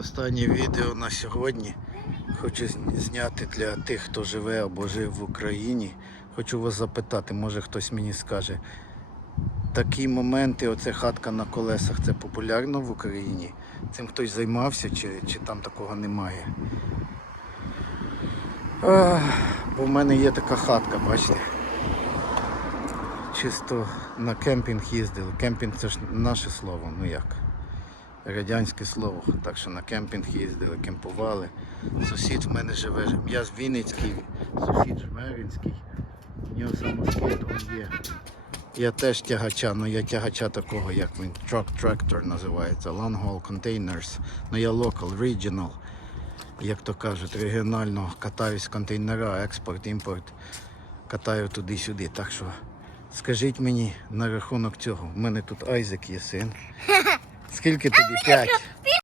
Останнє відео на сьогодні. Хочу зняти для тих, хто живе або жив в Україні. Хочу вас запитати, може хтось мені скаже. Такі моменти, оце хатка на колесах, це популярно в Україні? Цим хтось займався чи, чи там такого немає? Ах, бо в мене є така хатка, бачите. Чисто на кемпінг їздили. Кемпінг це ж наше слово, ну як? Радянське слово. Так що на кемпінг їздили, кемпували. Сусід в мене живе. Я з Вінницький, сусід Жмеринський. У нього самоскид є. Я теж тягача, але я тягача такого, як він, truck tractor називається, long haul containers. Ну я local, regional, як то кажуть, регіонально катаюсь контейнера, експорт, імпорт, катаю туди-сюди. Так що скажіть мені на рахунок цього. У мене тут Айзек є син. Скільки тобі? П'ять.